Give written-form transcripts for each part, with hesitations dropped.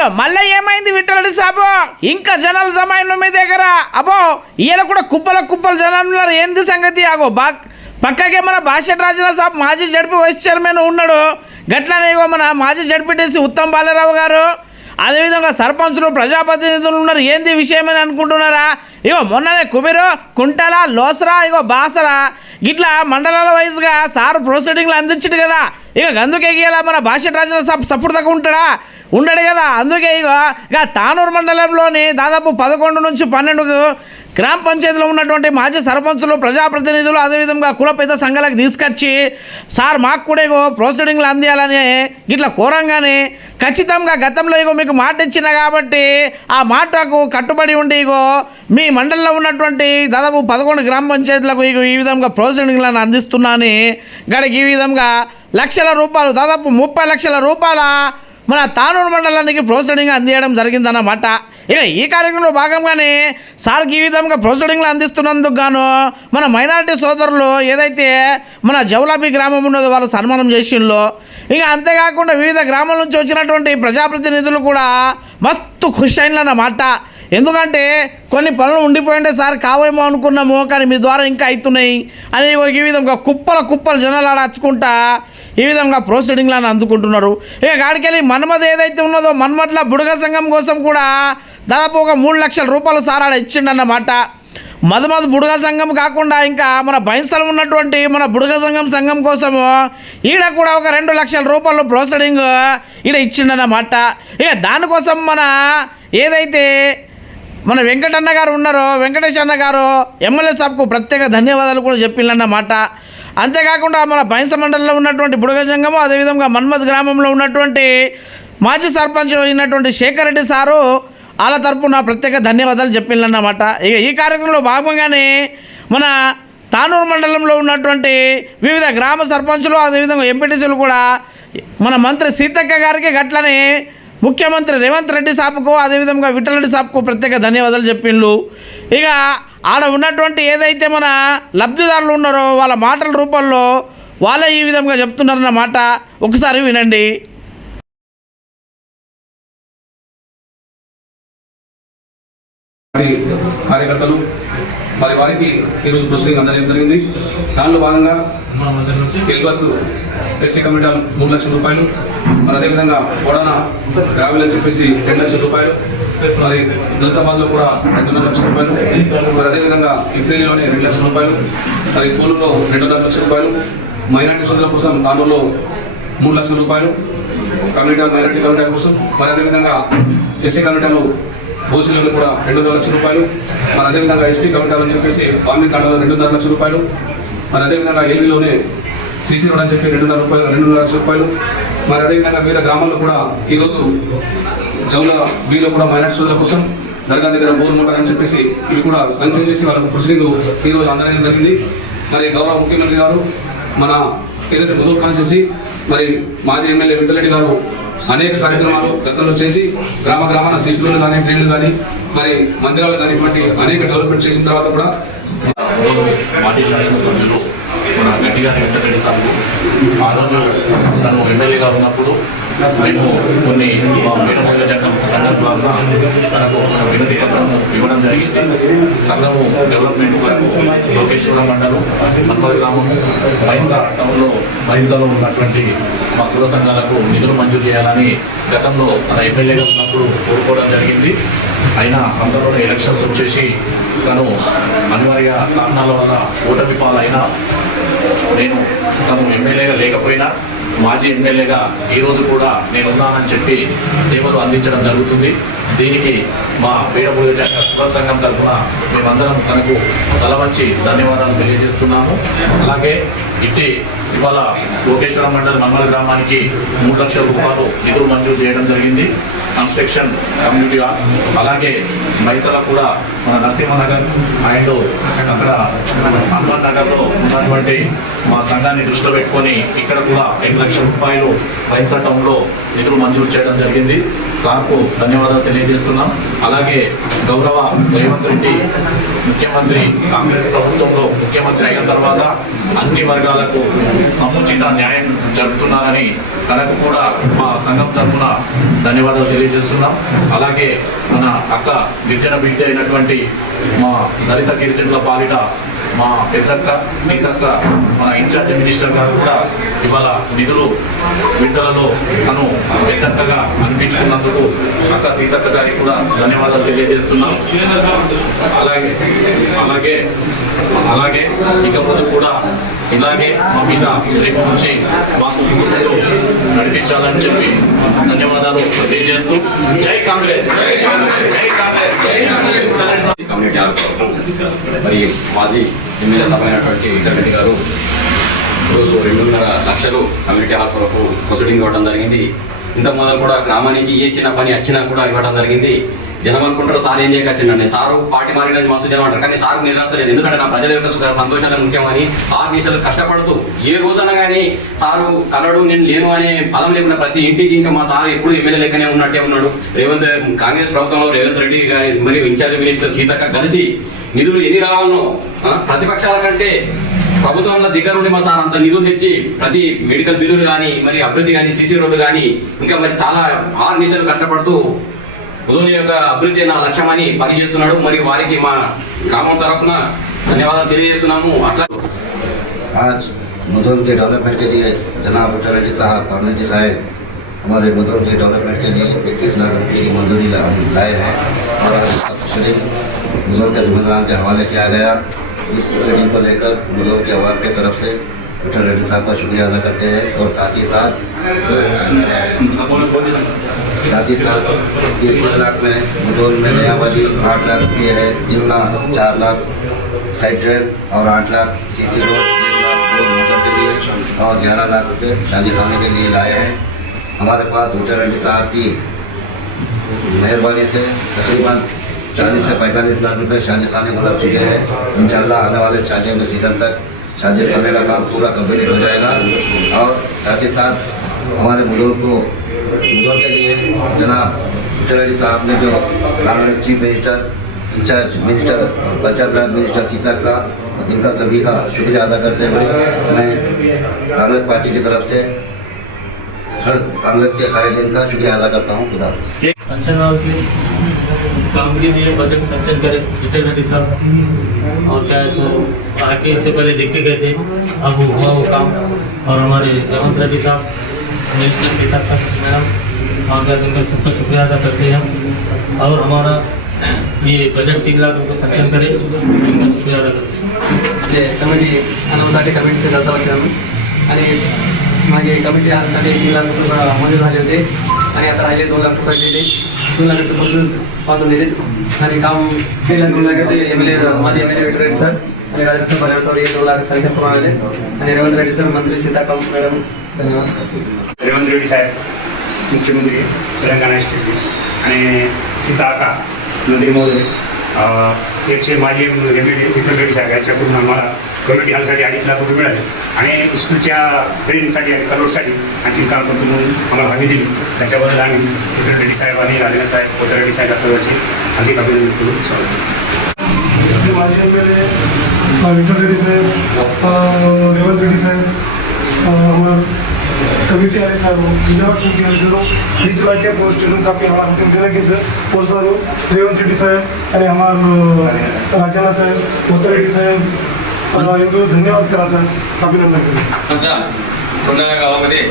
ఇక మళ్ళీ ఏమైంది విఠలరెడ్డి సాబు, ఇంకా జనాలు జమాయిన మీ దగ్గర. అబ్బో ఈయన కూడా కుప్పలు జనాలు ఉన్నారు. ఏంది సంగతి? అగో పక్కకే మన భాషట్ రాజేంద్ర సాబ్ మాజీ జడ్పీ వైస్ చైర్మన్ ఉన్నాడు. గట్లనే ఇగో మన మాజీ జడ్పీటీసీ ఉత్తమ్ బాలరావు గారు, అదేవిధంగా సర్పంచులు ప్రజాప్రతినిధులు ఉన్నారు. ఏంది విషయమని అనుకుంటున్నారా? ఇగో మొన్ననే కుబేరు, కుంటల, లోసరా, ఇగో బాసరా ఇట్లా మండలాల వైజ్గా సార్ ప్రొసీడింగ్లు అందించడు కదా. ఇక అందుకే ఇక మన భాషట్ రాజేంద్ర సాబ్ సపోర్ట్ దాకా ఉండడు కదా. అందుకే ఇక తానూరు మండలంలోని దాదాపు 11 నుంచి 12 గ్రామ పంచాయతీలో ఉన్నటువంటి మాజీ సర్పంచులు, ప్రజాప్రతినిధులు, అదేవిధంగా కుల పెద్ద సంఘాలకు తీసుకొచ్చి సార్ మాకు కూడా ఇగో ప్రొసీడింగ్లు అందియాలని ఇట్లా కోరంగానే ఖచ్చితంగా గతంలో ఇగో మీకు మాట ఇచ్చిన కాబట్టి ఆ మాటకు కట్టుబడి ఉండి ఇగో మీ మండలంలో ఉన్నటువంటి దాదాపు 11 గ్రామ పంచాయతీలకు ఇగో ఈ విధంగా ప్రొసీడింగ్లను అందిస్తున్నాను. గడికి ఈ విధంగా లక్షల రూపాయలు, దాదాపు 30 లక్షల రూపాయల మన తానూరు మండలానికి ప్రొసీడింగ్ అందించడం జరిగిందన్నమాట. ఇక ఈ కార్యక్రమంలో భాగంగానే సార్కి ఈ విధంగా ప్రొసీడింగ్లు అందిస్తున్నందుకు గాను మన మైనారిటీ సోదరులు ఏదైతే మన జౌలాబీ గ్రామం ఉన్నదో వాళ్ళు సన్మానం చేసిండ్లో. ఇక అంతేకాకుండా వివిధ గ్రామాల నుంచి వచ్చినటువంటి ప్రజాప్రతినిధులు కూడా మస్తు ఖుష్ అయినన్నమాట. ఎందుకంటే కొన్ని పనులు ఉండిపోయింటే సార్ కావేమో అనుకున్నాము, కానీ మీ ద్వారా ఇంకా అవుతున్నాయి అని ఈ విధంగా కుప్పలు జనాలు అడచుకుంటా ఈ విధంగా ప్రొసీడింగ్లను అందుకుంటున్నారు. ఇక గాడికెళ్ళి మన్మద్ ఏదైతే ఉన్నదో మన్మద్ల బుడగ సంఘం కోసం కూడా దాదాపు ఒక 3 లక్షల రూపాయలు సార్ ఆడ ఇచ్చిండన్నమాట. మధుమధు బుడగ సంఘం కాకుండా ఇంకా మన బైన్స్థలం ఉన్నటువంటి మన బుడగ సంఘం కోసము ఈడ కూడా ఒక 2 లక్షల రూపాయలు ప్రొసీడింగ్ ఈడ ఇచ్చిండన్నమాట. ఇక దానికోసం మన ఏదైతే మన వెంకటన్న గారు ఉన్నారో, వెంకటేష్ అన్న గారు ఎమ్మెల్యే సాబ్కు ప్రత్యేక ధన్యవాదాలు కూడా చెప్పిందన్నమాట. అంతేకాకుండా మన బైన్స మండలంలో ఉన్నటువంటి బుడగ సంఘము, అదేవిధంగా మన్మద్ గ్రామంలో ఉన్నటువంటి మాజీ సర్పంచ్ అయినటువంటి శేఖర్ రెడ్డి సారు వాళ్ళ తరపున ప్రత్యేక ధన్యవాదాలు చెప్పిందన్నమాట. ఇక ఈ కార్యక్రమంలో భాగంగానే మన తానూరు మండలంలో ఉన్నటువంటి వివిధ గ్రామ సర్పంచులు, అదేవిధంగా ఎంపీటీసీలు కూడా మన మంత్రి సీతక్క గారికి గట్లనే ముఖ్యమంత్రి రేవంత్ రెడ్డి సాబ్కు, అదేవిధంగా విఠలరెడ్డి సాబ్కు ప్రత్యేక ధన్యవాదాలు చెప్పిండ్రు. ఇక ఆడ ఉన్నటువంటి ఏదైతే మన లబ్ధిదారులు ఉన్నారో వాళ్ళ మాటల రూపంలో వాళ్ళే ఈ విధంగా చెప్తున్నారన్నమాట. ఒకసారి వినండి. కార్యకర్తలు మరి వారికి ఈరోజు ప్రొసీడింగ్ అందజేయడం జరిగింది. దానిలో భాగంగా ఎల్బత్ ఎస్సీ కమిటీ 3 లక్షల రూపాయలు, మరి అదేవిధంగా కొడాన గ్రావెల్ అని చెప్పేసి 2 లక్షల రూపాయలు, మరి దళితాబాద్లో కూడా 2.5 లక్షల రూపాయలు, మరి అదేవిధంగా ఇబ్రహీలోనే 2 లక్షల రూపాయలు, మరి కోలూరులో 2.5 లక్షల రూపాయలు, మైనార్టీ సోదరుల కోసం తానూరులో 3 లక్షల రూపాయలు, మైనార్టీ కమిటీ కోసం, మరి అదేవిధంగా ఎస్సీ కమిటీలు ఓసీలలో కూడా 2.5 లక్షల రూపాయలు, మరి అదేవిధంగా ఎస్టీ కమిటీలు అని చెప్పేసి పాల్మీ తాండాలో 2.5 లక్షల రూపాయలు, మరి అదేవిధంగా ఎల్వీలోనే సీసీ రోడ్ అని చెప్పి 2.5 లక్షల రూపాయలు, మరి అదేవిధంగా వివిధ గ్రామాల్లో కూడా ఈరోజు జౌల బీలో కూడా మైనార్టీ సోదరుల కోసం దర్గా దగ్గర బోర్ మోటార్ అని చెప్పేసి ఇవి కూడా సంక్షేమ చేసి వాళ్ళకు ప్రొసీడింగ్ ఈరోజు అందడం జరిగింది. మరి గౌరవ ముఖ్యమంత్రి గారు మన ఏదైతే ముజూర్ ఖాన్ చేసి మరి మాజీ ఎమ్మెల్యే విఠలరెడ్డి గారు అనేక కార్యక్రమాలు గతంలో చేసి గ్రామాన శిశువులు కానీ ట్రైన్లు కానీ మరి మందిరాలు కానీ ఇటువంటి అనేక డెవలప్మెంట్ చేసిన తర్వాత కూడా మాజీ శాసనసభ్యులు మన గట్టిగా వెంకటరెడ్డి సాబు ఆ రోజు తను ఎమ్మెల్యేగా ఉన్నప్పుడు మేము కొన్ని మేడమల్ల చట్టం సంఘం ద్వారా మనకు వినతి పత్రం ఇవ్వడం జరిగింది. సంఘము డెవలప్మెంట్ వరకు లోకేశ్వరం మండలం మన్మద్ గ్రామం బైన్సాలో ఉన్నటువంటి మా కుల సంఘాలకు నిధులు మంజూరు చేయాలని గతంలో మన ఎమ్మెల్యేగా ఉన్నప్పుడు కోరుకోవడం జరిగింది. అయినా అందులో ఎలక్షన్స్ వచ్చేసి తను అనివార్య కారణాల వల్ల ఓటమి పాలైనా నేను తను ఎమ్మెల్యేగా లేకపోయినా మాజీ ఎమ్మెల్యేగా ఈరోజు కూడా నేను ఉన్నానని చెప్పి సేవలు అందించడం జరుగుతుంది. దీనికి మా బీడబుడ కుల సంఘం తరఫున మేమందరం తనకు తల వంచి ధన్యవాదాలు తెలియజేస్తున్నాము. అలాగే ఇవాళ లోకేశ్వరం మండలం మన్మల్ గ్రామానికి 3 లక్షల రూపాయలు నిధులు మంజూరు చేయడం జరిగింది. కన్స్ట్రక్షన్ కమ్యూనిటీ అలాగే మైసల కూడా మన నరసింహనగర్ అండ్ అక్కడ హనుమాన్ నగర్లో ఉన్నటువంటి మా సంఘాన్ని దృష్టిలో పెట్టుకొని ఇక్కడ కూడా 5 లక్షల రూపాయలు వైసా టౌన్లో నిధులు మంజూరు చేయడం జరిగింది. సార్కు ధన్యవాదాలు తెలియజేస్తున్నాం. అలాగే గౌరవ రేవంత్ రెడ్డి ముఖ్యమంత్రి, కాంగ్రెస్ ప్రభుత్వంలో ముఖ్యమంత్రి అయిన తర్వాత అన్ని వర్గాలకు సముచిత న్యాయం జరుపుతున్నారని తనకు కూడా మా సంఘం తరఫున ధన్యవాదాలు తెలియజేస్తున్నాం. అలాగే మన అక్క గిరిజన బిడ్డ అయినటువంటి మా దళిత గిరిజనుల పాలిట మా పెద్దక్క సీతక్క, మన ఇన్ఛార్జ్ మినిస్టర్ గారు కూడా ఇవాళ నిధులు విడుదలలో తను పెద్దక్కగా అనిపించుకున్నందుకు అక్క సీతక్క గారికి కూడా ధన్యవాదాలు తెలియజేస్తున్నాం. అలాగే అలాగే అలాగే ఇక ముందు కూడా ఇలాగే మా మీద రేపు నుంచి మాకు గుర్తు నడిపించాలని చెప్పి ధన్యవాదాలు తెలియజేస్తూ జై కాంగ్రెస్, జై కాంగ్రెస్, జై కాంగ్రెస్. కమ్యూనిటీ హాల్ కొరకు మరి మాజీ ఎమ్మెల్యే సభైనటువంటి ఇంటర్రెడ్డి గారు రోజు 2.5 లక్షలు కమ్యూనిటీ హాల్ కొరకు ప్రొసీడింగ్ ఇవ్వడం జరిగింది. ఇంత మొదలు కూడా గ్రామానికి ఏ చిన్న పని వచ్చినా కూడా ఇవ్వడం జరిగింది. జనం అనుకుంటారు సార్ ఏం చేయకొచ్చిందండి, సారు పార్టీ మారినది మస్తు జనం అంటారు, కానీ సార్ నిరాశలేదు. ఎందుకంటే నా ప్రజల యొక్క సంతోషాలు ముఖ్యమని 6 నిమిషాలు కష్టపడుతూ ఏ రోజున కానీ సారు కలడు నేను లేను అనే పదం లేకుండా ప్రతి ఇంటికి ఇంకా మా సార్ ఎప్పుడు ఎమ్మెల్యే లెక్కనే ఉన్నట్టే ఉన్నాడు. కాంగ్రెస్ ప్రభుత్వంలో రేవంత్ రెడ్డి గారి మరియు ఇన్ఛార్జ్ మినిస్టర్ సీతక్క కలిసి నిధులు ఎన్ని రావాలనో ప్రతిపక్షాల కంటే ప్రభుత్వంలో దగ్గర నుండి మా సార్ అంత నిధులు తెచ్చి ప్రతి మెడికల్ బిల్లులు కానీ మరి అభివృద్ధి కానీ సీసీ రోడ్లు కానీ ఇంకా మరి చాలా 6 నిమిషాలు కష్టపడుతూ ఉదయం యొక్క అభివృద్ధి నా లక్ష్యమని పనిచేస్తున్నాడు. మరియు వారికి మా గ్రామం తరఫున ధన్యవాదాలు తెలియజేస్తున్నాము. అట్లా आज मुदौल के डेवलपमेंट के लिए जनाब विठल रेड्डी साहब कांग्रेसी साहब हमारे मुदौल के डेवलपमेंट के लिए 21 लाख रुपये की मंजूरी लाए हैं और मुदौल के जिम्मेदार के हवाले किया गया। इस प्रोसीडिंग को लेकर मुदौल के अवाम की तरफ से विठल रेड्डी साहब का शुक्रिया अदा करते हैं और साथ ही साथ 21 लाख में मुदौल में नया वाली 8 लाख रुपये है, जिसका 4 लाख साइड ड्रेन और 8 lakh CC road, 1 lakh road motor के लिए और 11 लाख रुपये शादी खाने के लिए लाए हैं। हमारे पास विठल रेड्डी साहब की मेहरबानी से तकरीबन 40 से 45 लाख रुपये शादी खाने को लग चुके हैं। इंशाल्लाह आने वाले शादियों के सीज़न तक शादी खाने का काम पूरा कंप्लीट हो जाएगा। और साथ ही साथ हमारे मुदौल के लिए जनाब विठल रेड्डी साहब ने जो Congress chief minister, in charge minister, panchayat raj minister Sita का, इनका सभी का शुक्रिया अदा करते हुए मैं कांग्रेस पार्टी की तरफ से हर कांग्रेस के कायदीन का शुक्रिया अदा करता हूँ। खुदा पेंशन के काम के लिए बजट सैंक्शन करे विठल रेड्डी साहब, और क्या है सो आके इससे पहले देख के गए थे, अब हुआ वो काम। और हमारे रेवंत रेड्डी साहब, मिनिस्टर सीता मैडम, और क्या उनका सबका शुक्रिया अदा करते हैं। और हमारा ये बजट 3 लाख रुपये सैंक्शन करे, उनका शुक्रिया अदा करते हैं. कमिटी आणण्यासाठी कमिटीचे जाता వచ్చాము आणि मागे कमिटी आणण्यासाठी 3 लाख रुपये मंजूर झाले होते आणि आता राहिले 2 लाख रुपये दिले. 2 लाखाचं पासून पाठवून दिले आणि काम 2 लाखाचे एमएलए माझे एमएलए विठल रेड्डी सर आणि राजेंद्र सर भरेड सर हे 2 लाख सँक्शन करून आले आणि रेवंत रेड्डी सर मंत्री सीता मॅडम धन्यवाद. रेवंत रेड्डी साहेब मुख्यमंत्री तेलंगणा स्टेट आणि सीता अक्का मंत्री महोदय, याचे माझे विठल रेड्डी साहेब याच्याकडून आम्हाला कम्युनिटी हॉलसाठी 2.5 लाख रुपये मिळाले आणि स्कूलच्या ड्रेनसाठी आणि कलोडसाठी आणखी काम करतो म्हणून आम्हाला हमी दिली. त्याच्याबद्दल आम्ही विठल रेड्डी साहेब आणि राजेंद्र साहेब विठल रेड्डी साहेब सर्वांचे अधिक अभिनंदन करून स्वागत. माझे एमएलए विठल रेड्डी साहेब, रेवंत रेड्डी साहेब, हमारे कमिटी वाले साहब, गुजरात कमिटी वाले सर, 20 लाख के पोस्ट काफी हमारे देने के वो सर रेवंत रेड्डी साहेब आणि हमारे राजेंद्र साहेब, विठल रेड्डी साहेब यांचं धन्यवाद करायचं, अभिनंदन करायचं. आमच्या कोंडाळा गावामध्ये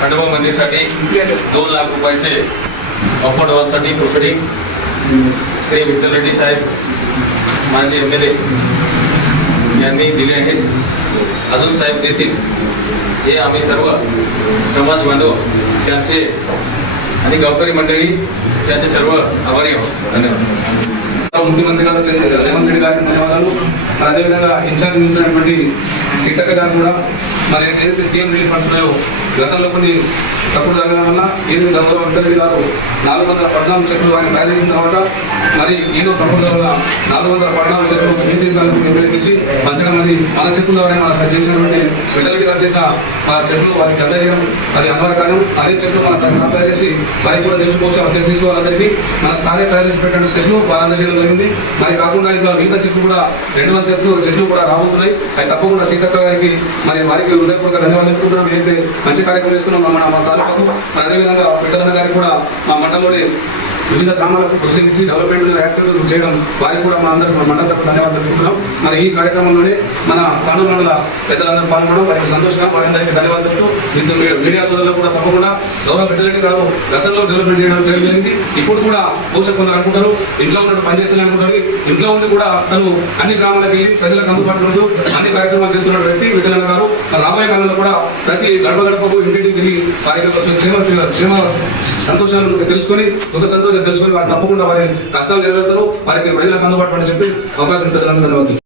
खंडोबा मंदिरसाठी 2 लाख रुपयाचे अप्पर वॉलसाठी प्रोसिडिंग श्री विठल रेड्डी साहेब माझे एमएलए यांनी दिले आहेत. अजून साहेब देतील. हे आम्ही सर्व समाज बांधव त्यांचे आणि गावकरी मंडळी त्यांचे सर्व आभारी आहोत. धन्यवाद. ముఖ్యమంత్రి గారు రేవంత్ రెడ్డి గారికి ధన్యవాదాలు. అదేవిధంగా ఇన్ఛార్జ్ మినిస్టర్ అయినటువంటి సీతక్క గారు కూడా మరి ఏదైతే సీఎం రిలీఫ్ ఫండ్స్ ఉన్నాయో గతంలో కొన్ని తప్పుడు జరగడం వల్ల ఏది గౌరవ వెంకటరెడ్డి గారు 414 చెక్కులు ఆయన తయారు చేసిన తర్వాత మరి ఏదో తప్పుడు వల్ల 414 చెక్కులు నుంచి పంచడం అనేది మన చెక్కుల ద్వారా మన చేసినటువంటి వెంకటరెడ్డి గారు చేసిన ఆ చెక్కులు వారికి జత చేయడం అది అనివార్యం. అదే చెట్లు మన సార్ తయారు చేసి వారికి కూడా తెలుసుకోవచ్చు. ఆ చెక్ తీసుకోవాలందరికీ మన సారే తయారు చేసి పెట్టిన చెట్లు వారందరూ చేయడం జరిగింది. మరి కాకుండా ఇంకా మిగతా చెట్లు కూడా 200 చెట్లు కూడా రాబోతున్నాయి. అవి తప్పకుండా సీతక్క గారికి మరి వారికి హృదయపూర్వక ధన్యవాదాలు తెలుపుకుంటున్నాం. ఏదైతే మంచి కార్యక్రమం చేస్తున్నాం మా తాలూకాకు. మరి అదేవిధంగా పెద్దలన్న గారికి కూడా మా మండలంలోని వివిధ గ్రామాలకు ప్రశ్నించి డెవలప్మెంట్ యాక్టివిటీలు చేయడం వారికి కూడా మా అందరూ మండలం తరపు ధన్యవాదాలు తెలుపుతున్నాం. మరి ఈ కార్యక్రమంలోనే మన తాను మండల పెద్దలందరూ పాల్గొనడం వారికి సంతోషంగా వారందరికీ ధన్యవాదాలు. మీడియా సోదరులు కూడా తప్పకుండా గౌరవ పెద్దరెడ్డి గారు గతంలో డెవలప్మెంట్ చేయడం జరిగింది. ఇప్పుడు కూడా బహుశా కొందరు అనుకుంటారు ఇంట్లో ఉన్నట్టు పనిచేస్తూనే అనుకుంటారు. ఇంట్లో ఉండి కూడా తను అన్ని గ్రామాలకు వెళ్ళి ప్రజలకు అందుబాటులో ఉంటూ అన్ని కార్యక్రమాలు చేస్తున్న వ్యక్తి విఠలన్న గారు. రాబోయే కాలంలో కూడా ప్రతి గడప గడపకు ఇంటింటికి తిరిగి వారి క్షేమ సంతోషాలను తెలుసుకొని దుఃఖ సంతోషాలు తెలుసుకొని వారు తప్పకుండా వారి కష్టాలు నెరవేరుతారు. వారికి ప్రజలకు అందుబాటులో చెప్పి అవకాశం పెద్దలందరూ ధన్యవాదాలు.